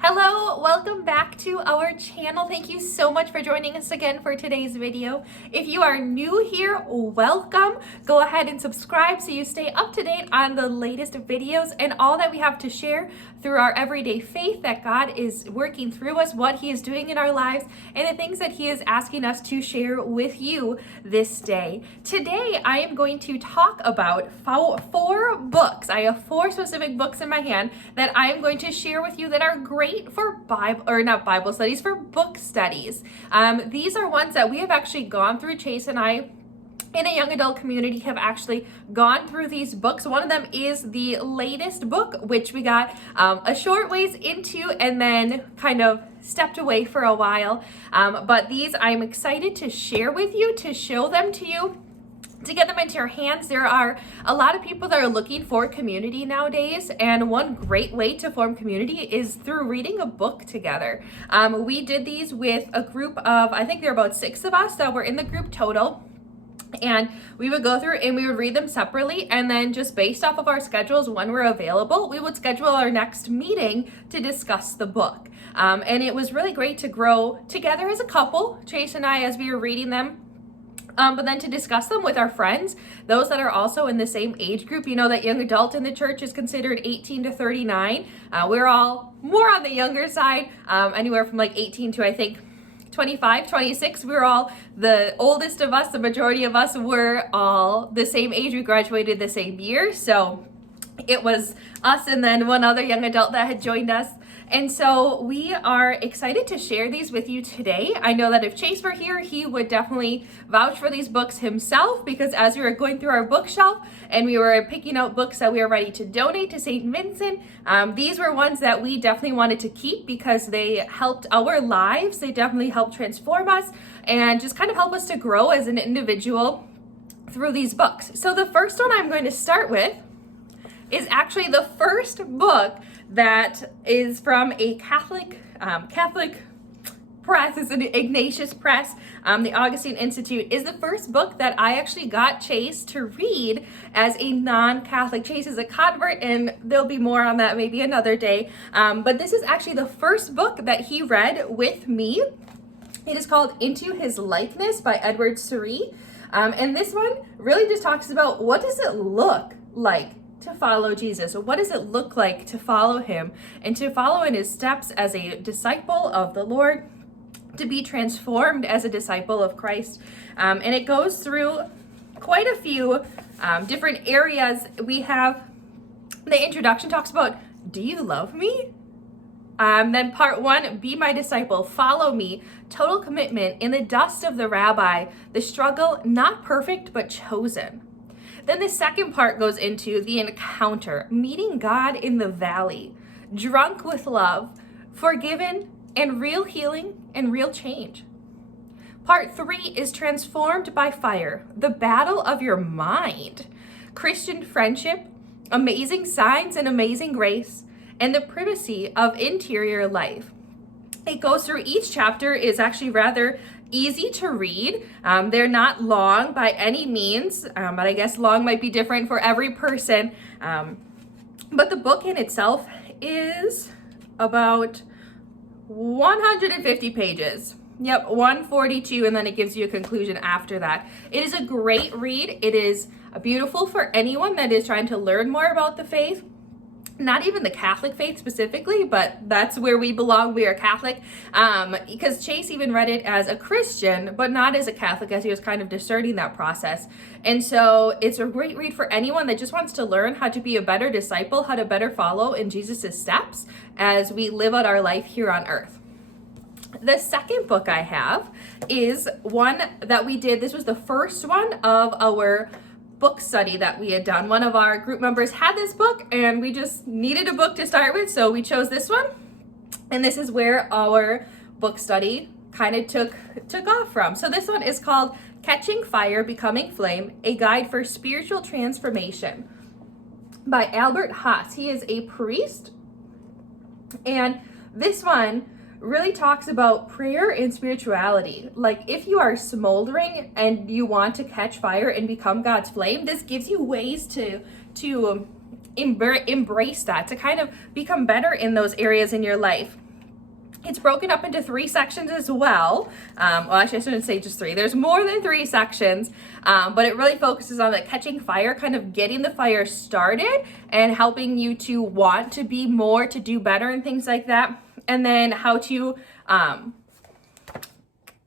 Hello, welcome back to our channel. Thank you so much for joining us again for today's video. If you are new here, welcome. Go ahead and subscribe so you stay up to date on the latest videos and all that we have to share through our everyday faith, that God is working through us, what He is doing in our lives, and the things that He is asking us to share with you this day. Today, I am going to talk about four books. I have four specific books in my hand that I am going to share with you that are great for Bible studies, for book studies. These are ones that we have actually gone through. Chase and I in a young adult community have actually gone through these books. One of them is the latest book, which we got a short ways into and then kind of stepped away for a while. But these I'm excited to share with you, to show them to you, to get them into your hands. There are a lot of people that are looking for community nowadays, and one great way to form community is through reading a book together. We did these with a group of, I think there were about 6 of us that were in the group total. And we would go through and we would read them separately, and then just based off of our schedules when we're available, we would schedule our next meeting to discuss the book. And it was really great to grow together as a couple, Chase and I, as we were reading them. But then to discuss them with our friends, those that are also in the same age group. You know that young adult in the church is considered 18 to 39. We're all more on the younger side, anywhere from like 18 to I think 25, 26. We were all the oldest of us. The majority of us were all the same age. We graduated the same year. So it was us and then one other young adult that had joined us. And so we are excited to share these with you today. I know that if Chase were here, he would definitely vouch for these books himself, because as we were going through our bookshelf and we were picking out books that we were ready to donate to St. Vincent, these were ones that we definitely wanted to keep because they helped our lives. They definitely helped transform us and just kind of help us to grow as an individual through these books. So the first one I'm going to start with is actually the first book that is from a Catholic press. It's an Ignatius press. The Augustine Institute is the first book that I actually got Chase to read as a non-Catholic. Chase is a convert, and there'll be more on that maybe another day. But this is actually the first book that he read with me. It is called Into His Likeness by Edward Surrey. And this one really just talks about what does it look like to follow Jesus? What does it look like to follow Him and to follow in His steps as a disciple of the Lord, to be transformed as a disciple of Christ? And it goes through quite a few different areas. We have the introduction talks about, do you love me? Then part 1, be my disciple, follow me, total commitment, in the dust of the rabbi, the struggle, not perfect, but chosen. Then the second part goes into the encounter, meeting God in the valley, drunk with love, forgiven, and real healing and real change. Part 3 is transformed by fire, the battle of your mind, Christian friendship, amazing signs and amazing grace, and the privacy of interior life. It goes through, each chapter is actually rather easy to read. They're not long by any means, but I guess long might be different for every person. But the book in itself is about 150 pages. Yep, 142, and then it gives you a conclusion after that. It is a great read. It is beautiful for anyone that is trying to learn more about the faith. Not even the Catholic faith specifically, but that's where we belong. We are Catholic. Because Chase even read it as a Christian, but not as a Catholic, as he was kind of discerning that process. And so it's a great read for anyone that just wants to learn how to be a better disciple, how to better follow in Jesus' steps as we live out our life here on earth. The second book I have is one that we did. This was the first one of our book study that we had done. One of our group members had this book and we just needed a book to start with, so we chose this one. And this is where our book study kind of took off from. So this one is called Catching Fire, Becoming Flame, A Guide for Spiritual Transformation by Albert Haase. He is a priest, and this one really talks about prayer and spirituality. Like, if you are smoldering and you want to catch fire and become God's flame, this gives you ways to embrace that, to kind of become better in those areas in your life. It's broken up into 3 sections as well. Well, actually, I shouldn't say just 3. There's more than 3 sections, but it really focuses on the catching fire, kind of getting the fire started and helping you to want to be more, to do better and things like that. And then how to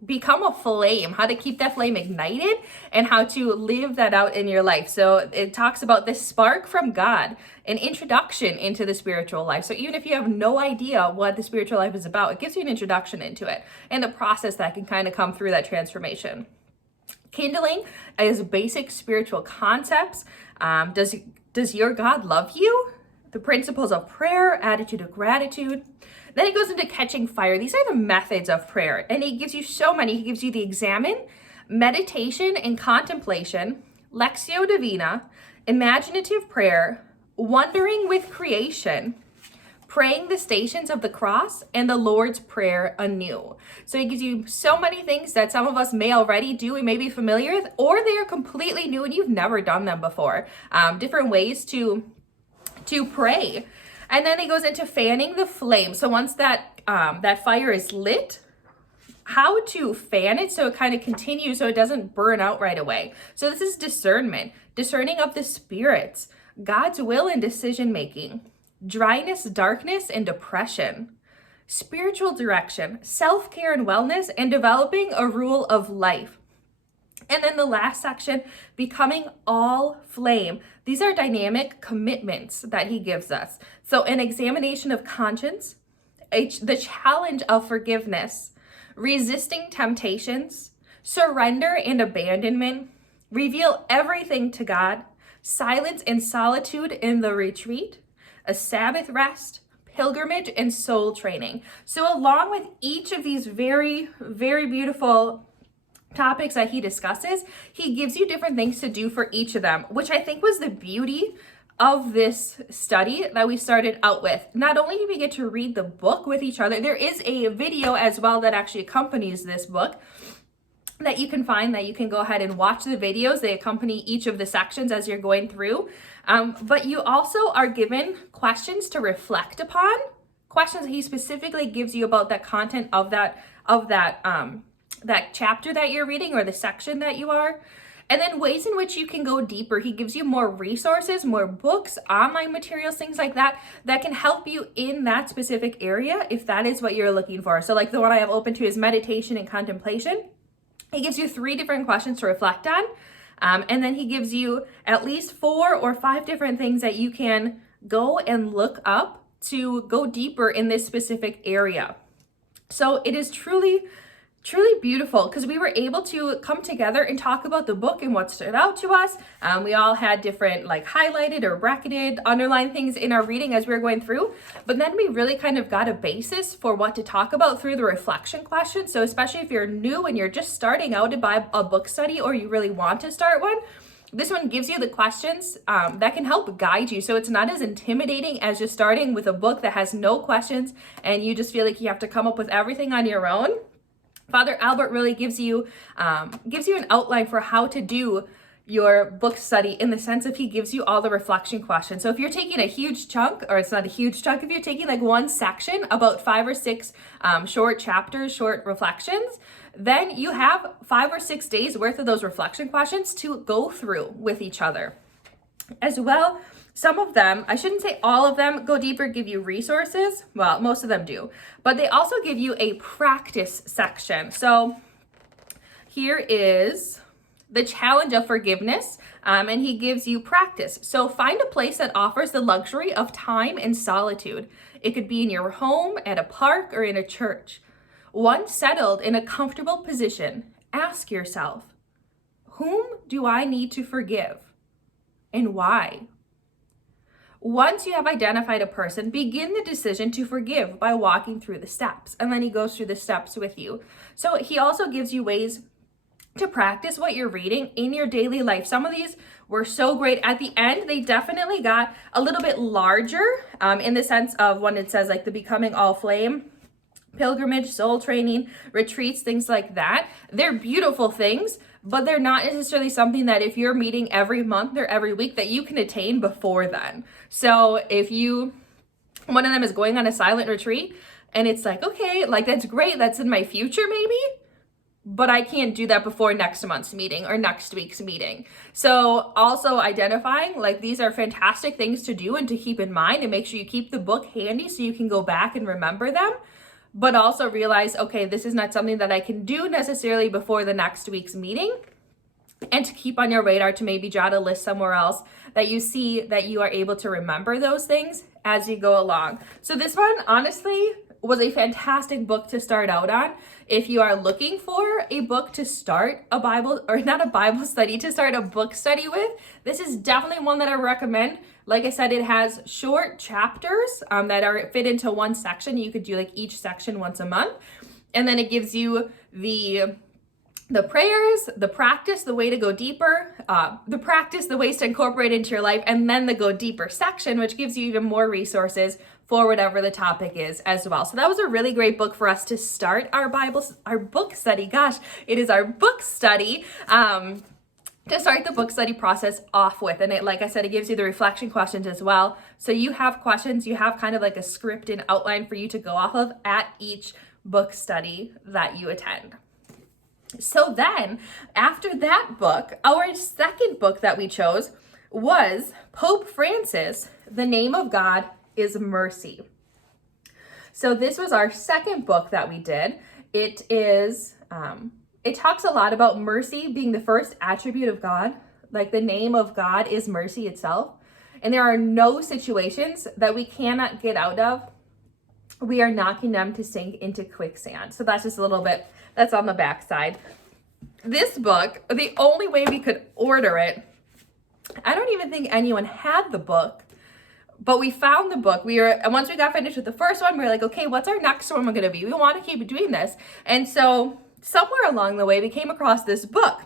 become a flame, how to keep that flame ignited and how to live that out in your life. So it talks about this spark from God, an introduction into the spiritual life. So even if you have no idea what the spiritual life is about, it gives you an introduction into it and the process that can kind of come through that transformation. Kindling is basic spiritual concepts. Does your God love you? The principles of prayer, attitude of gratitude. Then he goes into catching fire. These are the methods of prayer. And he gives you so many. He gives you the examine, meditation and contemplation, lectio divina, imaginative prayer, wondering with creation, praying the stations of the cross, and the Lord's Prayer anew. So he gives you so many things that some of us may already do and may be familiar with, or they are completely new and you've never done them before. Different ways to pray. And then he goes into fanning the flame. So once that fire is lit, how to fan it so it kind of continues so it doesn't burn out right away. So this is discernment, discerning of the spirits, God's will and decision making, dryness, darkness, and depression, spiritual direction, self-care and wellness, and developing a rule of life. And then the last section, becoming all flame. These are dynamic commitments that he gives us. So an examination of conscience, the challenge of forgiveness, resisting temptations, surrender and abandonment, reveal everything to God, silence and solitude in the retreat, a Sabbath rest, pilgrimage, and soul training. So along with each of these very, very beautiful topics that he discusses, he gives you different things to do for each of them, which I think was the beauty of this study that we started out with. Not only do we get to read the book with each other, there is a video as well that actually accompanies this book that you can find, that you can go ahead and watch the videos. They accompany each of the sections as you're going through. But you also are given questions to reflect upon, questions he specifically gives you about that content of that chapter that you're reading or the section that you are. And then ways in which you can go deeper. He gives you more resources, more books, online materials, things like that, that can help you in that specific area if that is what you're looking for. So like the one I have open to is meditation and contemplation. He gives you 3 different questions to reflect on. And then he gives you at least 4 or 5 different things that you can go and look up to go deeper in this specific area. So it is truly beautiful because we were able to come together and talk about the book and what stood out to us. We all had different like highlighted or bracketed, underlined things in our reading as we were going through. But then we really kind of got a basis for what to talk about through the reflection questions. So especially if you're new and you're just starting out to buy a book study or you really want to start one, this one gives you the questions that can help guide you. So it's not as intimidating as just starting with a book that has no questions and you just feel like you have to come up with everything on your own. Father Albert really gives you an outline for how to do your book study in the sense of he gives you all the reflection questions. So if you're taking a huge chunk, or it's not a huge chunk, if you're taking like one section, about 5 or 6 short chapters, short reflections, then you have 5 or 6 days worth of those reflection questions to go through with each other. As well, some of them, I shouldn't say all of them, go deeper, give you resources. Well, most of them do, but they also give you a practice section. So here is the challenge of forgiveness, and he gives you practice. So find a place that offers the luxury of time and solitude. It could be in your home, at a park, or in a church. Once settled in a comfortable position, ask yourself, whom do I need to forgive and why? Once you have identified a person, begin the decision to forgive by walking through the steps. And then he goes through the steps with you. So he also gives you ways to practice what you're reading in your daily life. Some of these were so great. At the end, they definitely got a little bit larger in the sense of when it says like the becoming all flame, pilgrimage, soul training, retreats, things like that. They're beautiful things, but they're not necessarily something that if you're meeting every month or every week that you can attain before then. So if you One of them is going on a silent retreat. And it's like, okay, like that's great. That's in my future maybe, but I can't do that before next month's meeting or next week's meeting. So also identifying like these are fantastic things to do and to keep in mind, and make sure you keep the book handy so you can go back and remember them, but also realize, okay, this is not something that I can do necessarily before the next week's meeting. And to keep on your radar to maybe jot a list somewhere else that you see that you are able to remember those things as you go along. So this one, honestly, was a fantastic book to start out on. If you are looking for a book to start a Bible, or not a Bible study, to start a book study with, this is definitely one that I recommend. Like I said, it has short chapters that are fit into one section. You could do like each section once a month. And then it gives you the prayers, the practice, the way to go deeper, the practice, the ways to incorporate into your life, and then the go deeper section, which gives you even more resources for whatever the topic is as well. So that was a really great book for us to start our book study. Gosh, it is our book study. To start the book study process off with. And it, like I said, it gives you the reflection questions as well. So you have questions, you have kind of like a script and outline for you to go off of at each book study that you attend. So then, after that book, our second book that we chose was Pope Francis, The Name of God is Mercy. So this was our second book that we did. It is, it talks a lot about mercy being the first attribute of God. Like the name of God is mercy itself. And there are no situations that we cannot get out of. We are not condemned to sink into quicksand. So that's just a little bit, that's on the back side. This book, the only way we could order it, I don't even think anyone had the book, but we found the book. Once we got finished with the first one, we were like, okay, what's our next one going to be? We want to keep doing this. And so somewhere along the way, we came across this book,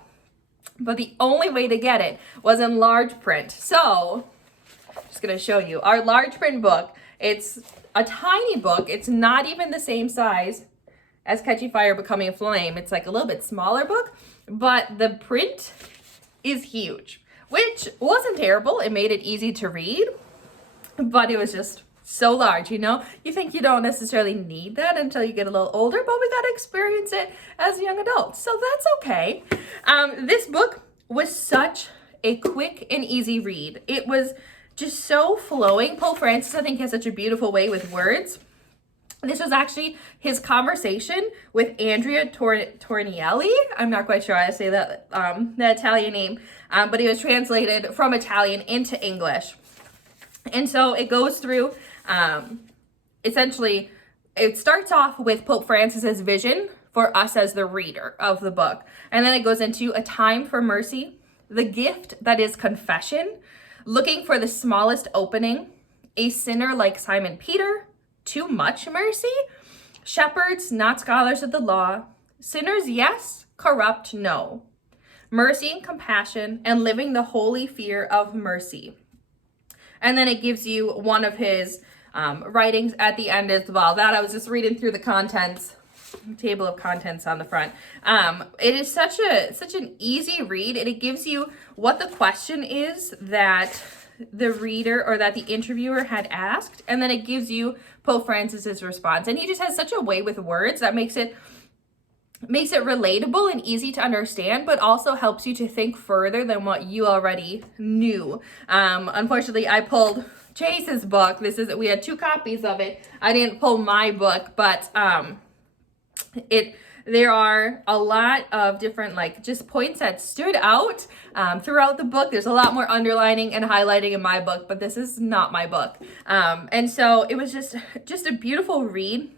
but the only way to get it was in large print. So I'm just going to show you our large print book. It's a tiny book. It's not even the same size as Catching Fire, Becoming a Flame. It's like a little bit smaller book, but the print is huge, which wasn't terrible. It made it easy to read, but it was just so large, you know? You think you don't necessarily need that until you get a little older, but we got to experience it as young adults, so that's okay. This book was such a quick and easy read. It was just so flowing. Pope Francis, I think, has such a beautiful way with words. This was actually his conversation with Andrea Tornielli. I'm not quite sure how to say that, the Italian name, but it was translated from Italian into English. And so it goes through, essentially, it starts off with Pope Francis's vision for us as the reader of the book. And then it goes into a time for mercy, the gift that is confession, looking for the smallest opening, a sinner like Simon Peter, too much mercy, shepherds, not scholars of the law, sinners, yes, corrupt, no, mercy and compassion, and living the holy fear of mercy. And then it gives you one of his writings at the end as well. That I was just reading through the contents, table of contents on the front. It is such an easy read, and it gives you what the question is that the reader or that the interviewer had asked, and then it gives you Pope Francis's response. And he just has such a way with words that makes it relatable and easy to understand, but also helps you to think further than what you already knew. Unfortunately, I pulled Chase's book. We had 2 copies of it. I didn't pull my book, but there are a lot of different just points that stood out throughout the book. There's a lot more underlining and highlighting in my book, but this is not my book. And so it was just a beautiful read.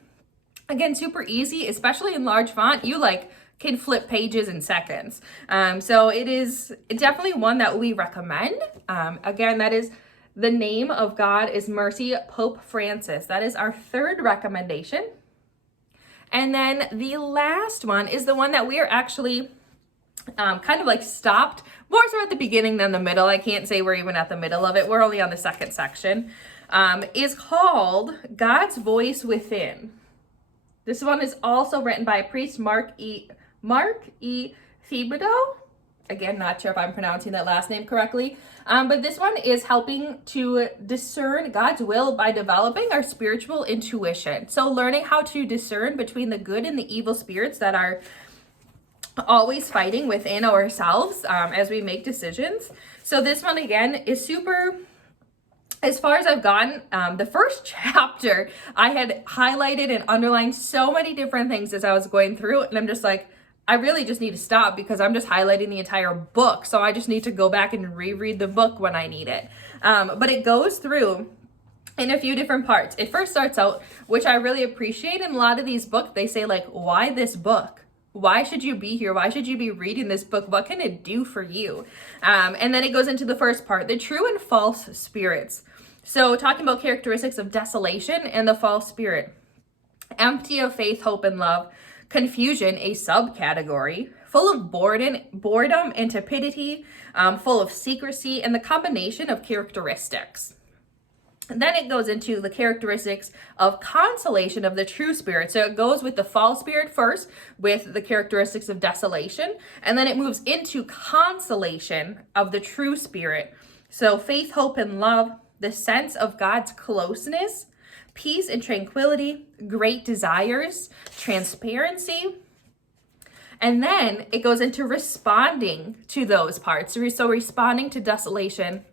Again, super easy, especially in large font. You can flip pages in seconds. So it is definitely one that we recommend. Again, that is The Name of God is Mercy, Pope Francis. That is our third recommendation. And then the last one is the one that we are actually kind of stopped more so at the beginning than the middle. I can't say we're even at the middle of it. We're only on the second section. Is called God's Voice Within. This one is also written by a priest, Mark E. Thibodeaux. Again, not sure if I'm pronouncing that last name correctly. But this one is helping to discern God's will by developing our spiritual intuition. So learning how to discern between the good and the evil spirits that are always fighting within ourselves as we make decisions. So this one, again, is super... As far as I've gone, the first chapter, I had highlighted and underlined so many different things as I was going through, and I'm just like, I really just need to stop because I'm just highlighting the entire book. So I just need to go back and reread the book when I need it. But it goes through in a few different parts. It first starts out, which I really appreciate in a lot of these books, they say like, why this book? Why should you be here? Why should you be reading this book? What can it do for you? And then it goes into the first part, the true and false spirits. So talking about characteristics of desolation and the false spirit. Empty of faith, hope, and love. Confusion, a subcategory. Full of boredom and tepidity. Full of secrecy and the combination of characteristics. And then it goes into the characteristics of consolation of the true spirit. So it goes with the false spirit first, with the characteristics of desolation, and then it moves into consolation of the true spirit. So faith, hope, and love, the sense of God's closeness, peace and tranquility, great desires, transparency. And then it goes into responding to those parts. So responding to desolation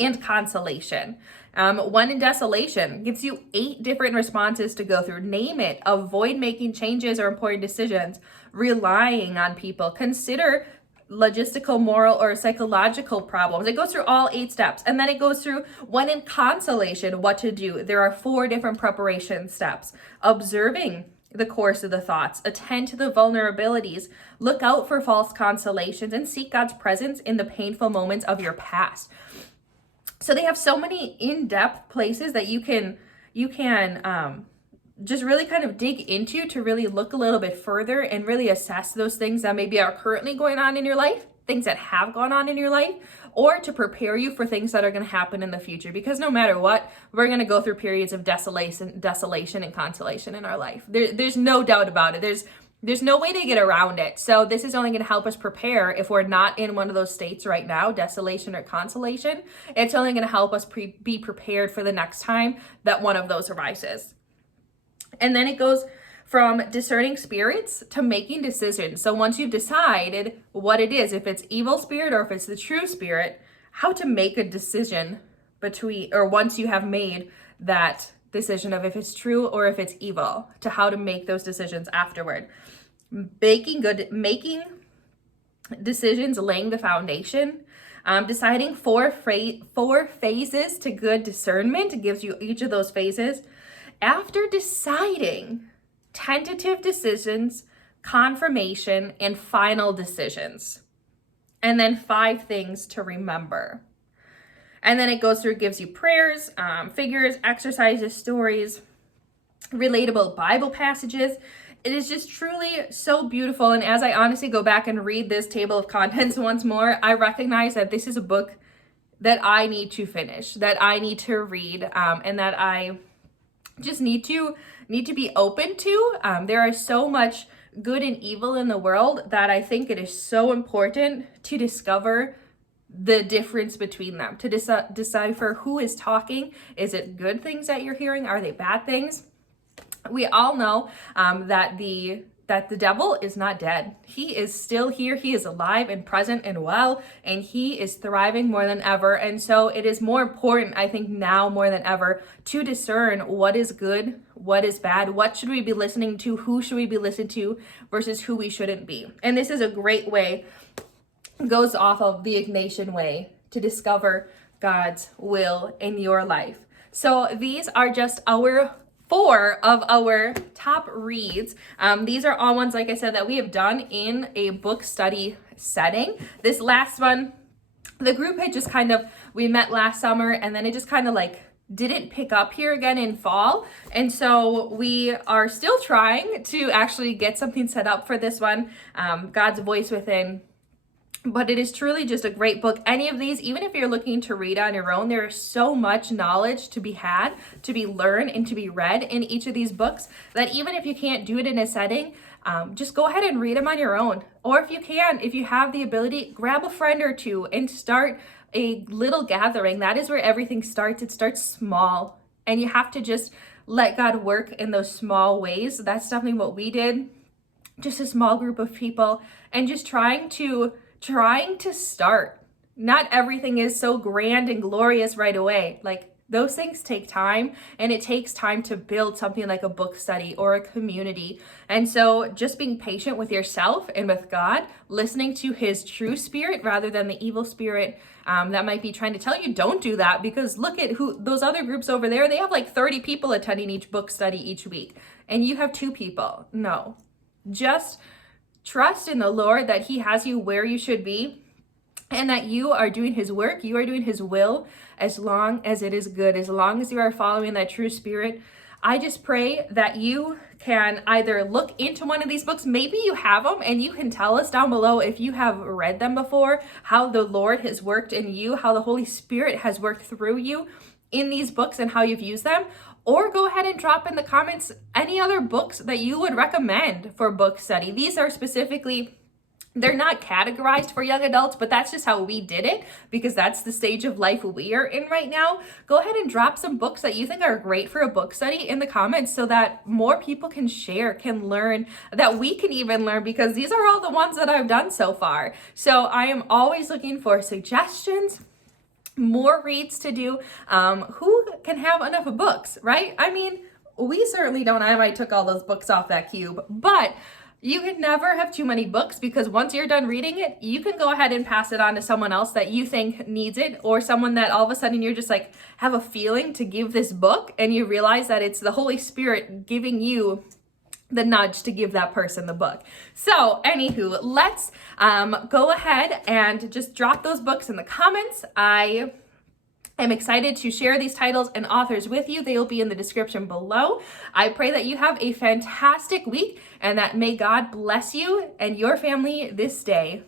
and consolation. One in desolation gives you 8 different responses to go through. Name it. Avoid making changes or important decisions. Relying on people. Consider logistical, moral, or psychological problems. It goes through all 8 steps. And then it goes through one in consolation, what to do. There are 4 different preparation steps. Observing the course of the thoughts. Attend to the vulnerabilities. Look out for false consolations and seek God's presence in the painful moments of your past. So they have so many in-depth places that you can just really kind of dig into to really look a little bit further and really assess those things that maybe are currently going on in your life, things that have gone on in your life, or to prepare you for things that are going to happen in the future. Because no matter what, we're going to go through periods of desolation and consolation in our life. There's no doubt about it. There's no way to get around it. So this is only going to help us prepare if we're not in one of those states right now, desolation or consolation. It's only going to help us be prepared for the next time that one of those arises. And then it goes from discerning spirits to making decisions. So once you've decided what it is, if it's evil spirit or if it's the true spirit, how to make a decision once you have made that decision of if it's true or if it's evil, to how to make those decisions afterward. Making decisions, laying the foundation. Deciding 4 phases to good discernment. It gives you each of those phases. After deciding, tentative decisions, confirmation, and final decisions. And then 5 things to remember. And then it goes through, gives you prayers, figures, exercises, stories, relatable Bible passages. It is just truly so beautiful. And as I honestly go back and read this table of contents once more, I recognize that this is a book that I need to finish, that I need to read, and that I just need to be open to. There is so much good and evil in the world that I think it is so important to discover the difference between them, to decipher who is talking. Is it good things that you're hearing? Are they bad things? We all know that the devil is not dead. He is still here. He is alive and present and well, and he is thriving more than ever. And so it is more important, I think, now more than ever, to discern what is good, what is bad, what should we be listening to, who should we be listening to versus who we shouldn't be. And this is a great way, goes off of the Ignatian way, to discover God's will in your life. So these are just our 4 of our top reads. These are all ones, like I said, that we have done in a book study setting. This last one, the group had just we met last summer, and then it just didn't pick up here again in fall. And so we are still trying to actually get something set up for this one. God's Voice Within But it is truly just a great book. Any of these, even if you're looking to read on your own, there is so much knowledge to be had, to be learned, and to be read in each of these books that even if you can't do it in a setting, just go ahead and read them on your own. Or if you can, if you have the ability, grab a friend or two and start a little gathering. That is where everything starts. It starts small, and you have to just let God work in those small ways. That's definitely what we did. Just a small group of people, and just trying to start. Not everything is so grand and glorious right away. Like, those things take time, and it takes time to build something like a book study or a community. And so just being patient with yourself and with God, listening to his true spirit rather than the evil spirit that might be trying to tell you don't do that, because look at who those other groups over there, they have like 30 people attending each book study each week, and you have 2 people. No, just trust in the Lord that he has you where you should be, and that you are doing his work, you are doing his will, as long as it is good, as long as you are following that true spirit. I just pray that you can either look into one of these books, maybe you have them, and you can tell us down below if you have read them before, how the Lord has worked in you, how the Holy Spirit has worked through you in these books and how you've used them. Or go ahead and drop in the comments any other books that you would recommend for book study. These are specifically, they're not categorized for young adults, but that's just how we did it, because that's the stage of life we are in right now. Go ahead and drop some books that you think are great for a book study in the comments so that more people can share, can learn, that we can even learn, because these are all the ones that I've done so far. So I am always looking for suggestions, more reads to do. Who can have enough books, right? I mean, we certainly don't. I might took all those books off that cube, but you can never have too many books, because once you're done reading it, you can go ahead and pass it on to someone else that you think needs it, or someone that all of a sudden you're just like have a feeling to give this book, and you realize that it's the Holy Spirit giving you the nudge to give that person the book. So anywho, let's go ahead and just drop those books in the comments. I am excited to share these titles and authors with you. They will be in the description below. I pray that you have a fantastic week, and that may God bless you and your family this day.